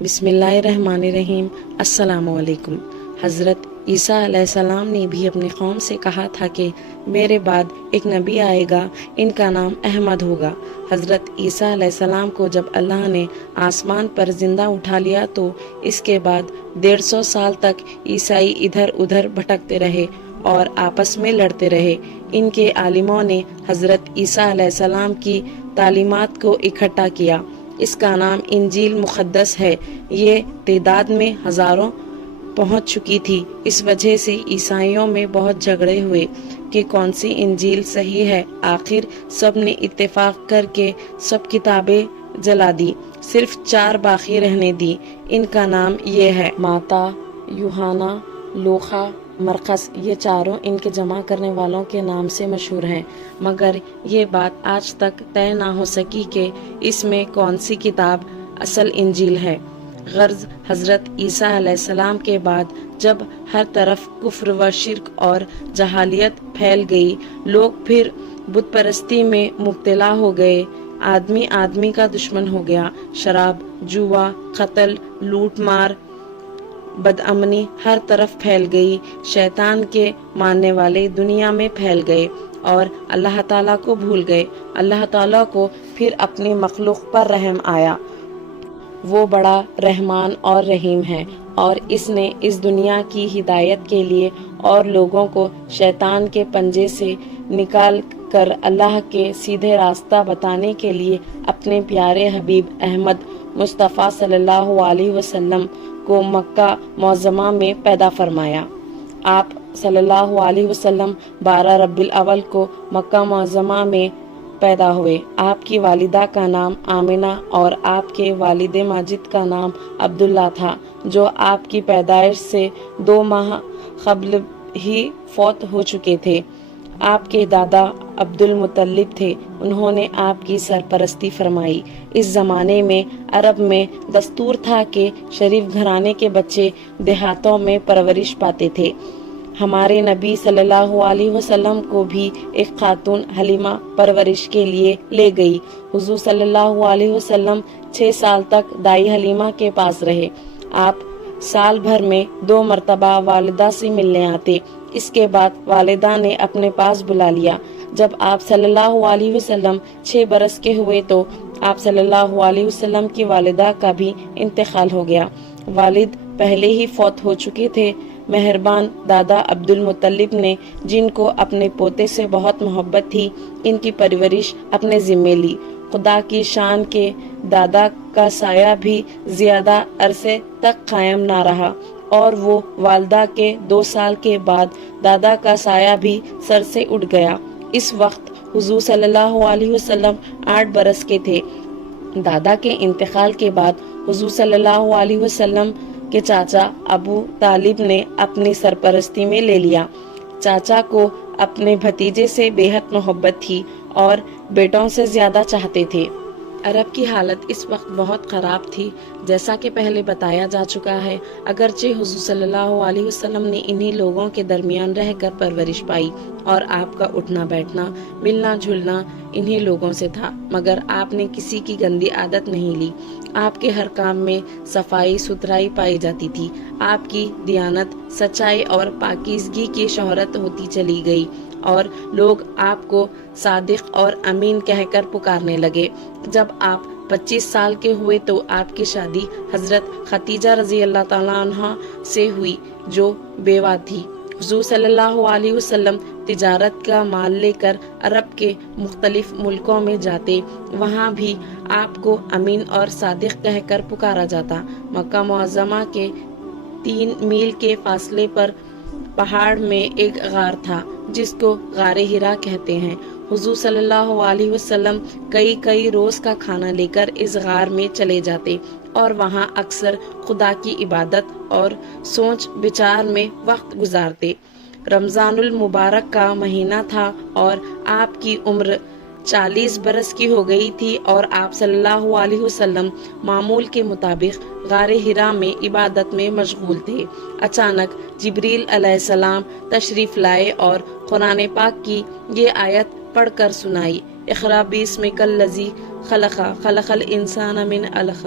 بسم اللہ الرحمن الرحیم۔ السلام علیکم۔ حضرت عیسیٰ علیہ السلام نے بھی اپنی قوم سے کہا تھا کہ میرے بعد ایک نبی آئے گا، ان کا نام احمد ہوگا۔ حضرت عیسیٰ علیہ السلام کو جب اللہ نے آسمان پر زندہ اٹھا لیا تو اس کے بعد 150 سال تک عیسائی ادھر ادھر بھٹکتے رہے اور آپس میں لڑتے رہے۔ ان کے عالموں نے حضرت عیسیٰ علیہ السلام کی تعلیمات کو اکٹھا کیا، اس کا نام انجیل مقدس ہے۔ یہ تعداد میں ہزاروں پہنچ چکی تھی۔ اس وجہ سے عیسائیوں میں بہت جھگڑے ہوئے کہ کون سی انجیل صحیح ہے۔ آخر سب نے اتفاق کر کے سب کتابیں جلا دی، صرف 4 باقی رہنے دی۔ ان کا نام یہ ہے: ماتا، یوحنا، لوقا، مرقس۔ یہ چاروں ان کے جمع کرنے والوں کے نام سے مشہور ہیں، مگر یہ بات آج تک طے نہ ہو سکی کہ اس میں کون سی کتاب اصل انجیل ہے۔ غرض حضرت عیسیٰ علیہ السلام کے بعد جب ہر طرف کفر و شرک اور جہالیت پھیل گئی، لوگ پھر بت پرستی میں مبتلا ہو گئے، آدمی آدمی کا دشمن ہو گیا، شراب، جوا، قتل، لوٹ مار، بدامنی ہر طرف پھیل گئی، شیطان کے ماننے والے دنیا میں پھیل گئے اور اللہ تعالیٰ کو بھول گئے۔ اللہ تعالیٰ کو پھر اپنی مخلوق پر رحم آیا۔ وہ بڑا رحمان اور رحیم ہے، اور اس نے اس دنیا کی ہدایت کے لیے اور لوگوں کو شیطان کے پنجے سے نکال کر اللہ کے سیدھے راستہ بتانے کے لیے اپنے پیارے حبیب احمد مصطفیٰ صلی اللہ علیہ وسلم کو مکہ معظمہ میں پیدا فرمایا۔ آپ صلی اللہ علیہ وسلم 12 ربیع الاول کو مکہ معظمہ میں پیدا ہوئے۔ آپ کی والدہ کا نام آمنہ اور آپ کے والد ماجد کا نام عبداللہ تھا، جو آپ کی پیدائش سے 2 ماہ قبل ہی فوت ہو چکے تھے۔ آپ کے دادا عبد المطلب تھے، انہوں نے آپ کی سرپرستی فرمائی۔ اس زمانے میں عرب میں دستور تھا کہ شریف گھرانے کے بچے دیہاتوں میں پرورش پاتے تھے۔ ہمارے نبی صلی اللہ علیہ وسلم کو بھی ایک خاتون حلیمہ پرورش کے لیے لے گئی۔ حضور صلی اللہ علیہ وسلم 6 سال تک دائی حلیمہ کے پاس رہے۔ آپ سال بھر میں 2 مرتبہ والدہ سے ملنے آتے۔ اس کے بعد والدہ نے اپنے پاس بلا لیا۔ جب آپ صلی اللہ علیہ وسلم 6 برس کے ہوئے تو آپ صلی اللہ علیہ وسلم کی والدہ کا بھی انتقال ہو گیا۔ والد پہلے ہی فوت ہو چکے تھے۔ مہربان دادا عبد المطلب نے، جن کو اپنے پوتے سے بہت محبت تھی، ان کی پرورش اپنے ذمے لی۔ خدا کی شان کے دادا کا سایہ بھی زیادہ عرصے تک قائم نہ رہا، اور وہ والدہ کے 2 سال کے بعد دادا کا سایہ بھی سر سے اٹھ گیا۔ اس وقت حضور صلی اللہ علیہ وسلم 8 برس کے تھے۔ دادا کے انتقال کے بعد حضور صلی اللہ علیہ وسلم کے چاچا ابو طالب نے اپنی سرپرستی میں لے لیا۔ چاچا کو اپنے بھتیجے سے بے حد محبت تھی اور بیٹوں سے زیادہ چاہتے تھے۔ عرب کی حالت اس وقت بہت خراب تھی، جیسا کہ پہلے بتایا جا چکا ہے۔ اگرچہ حضور صلی اللہ علیہ وسلم نے انہی لوگوں کے درمیان رہ کر پرورش پائی اور آپ کا اٹھنا بیٹھنا، ملنا جھلنا انہی لوگوں سے تھا، مگر آپ نے کسی کی گندی عادت نہیں لی۔ آپ کے ہر کام میں صفائی ستھرائی پائی جاتی تھی۔ آپ کی دیانت، سچائی اور پاکیزگی کی شہرت ہوتی چلی گئی اور لوگ آپ کو صادق اور امین کہہ کر پکارنے لگے۔ جب آپ 25 سال کے ہوئے تو آپ کی شادی حضرت خدیجہ رضی اللہ تعالیٰ عنہا سے ہوئی، جو بیوہ تھی۔ حضور صلی اللہ علیہ وسلم تجارت کا مال لے کر عرب کے مختلف ملکوں میں جاتے، وہاں بھی آپ کو امین اور صادق کہہ کر پکارا جاتا۔ مکہ معظمہ کے 3 میل کے فاصلے پر پہاڑ میں ایک غار تھا، جس کو غار ہرا کہتے ہیں۔ حضور صلی اللہ علیہ وسلم کئی روز کا کھانا لے کر اس غار میں چلے جاتے اور وہاں اکثر خدا کی عبادت اور سوچ بچار میں وقت گزارتے۔ رمضان المبارک کا مہینہ تھا اور آپ کی عمر 40 برس کی ہو گئی تھی، اور آپ صلی اللہ علیہ وسلم معمول کے مطابق غار ہرا میں عبادت میں مشغول تھے۔ اچانک جبریل علیہ السلام تشریف لائے اور قرآن پاک کی یہ آیت پڑھ کر سنائی: اقرأ باسمک الذی خلق، خلق الانسان من علق۔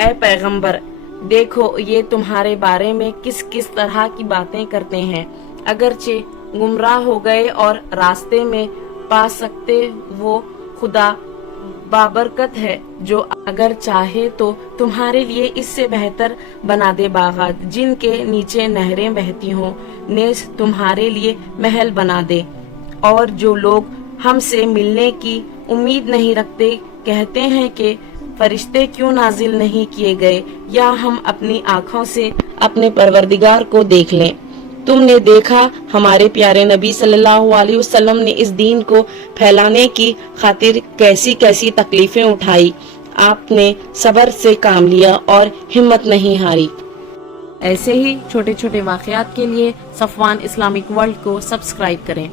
اے پیغمبر دیکھو یہ تمہارے بارے میں کس کس طرح کی باتیں کرتے ہیں، اگرچہ گمراہ ہو گئے اور راستے میں پا سکتے وہ خدا بابرکت ہے جو اگر چاہے تو تمہارے لیے اس سے بہتر بنا دے باغات جن کے نیچے نہریں بہتی ہوں، نیز تمہارے لیے محل بنا دے۔ اور جو لوگ ہم سے ملنے کی امید نہیں رکھتے کہتے ہیں کہ فرشتے کیوں نازل نہیں کیے گئے یا ہم اپنی آنکھوں سے اپنے پروردگار کو دیکھ لیں۔ تم نے دیکھا ہمارے پیارے نبی صلی اللہ علیہ وسلم نے اس دین کو پھیلانے کی خاطر کیسی کیسی تکلیفیں اٹھائی، آپ نے صبر سے کام لیا اور ہمت نہیں ہاری۔ ایسے ہی چھوٹے چھوٹے واقعات کے لیے صفوان اسلامک ورلڈ کو سبسکرائب کریں۔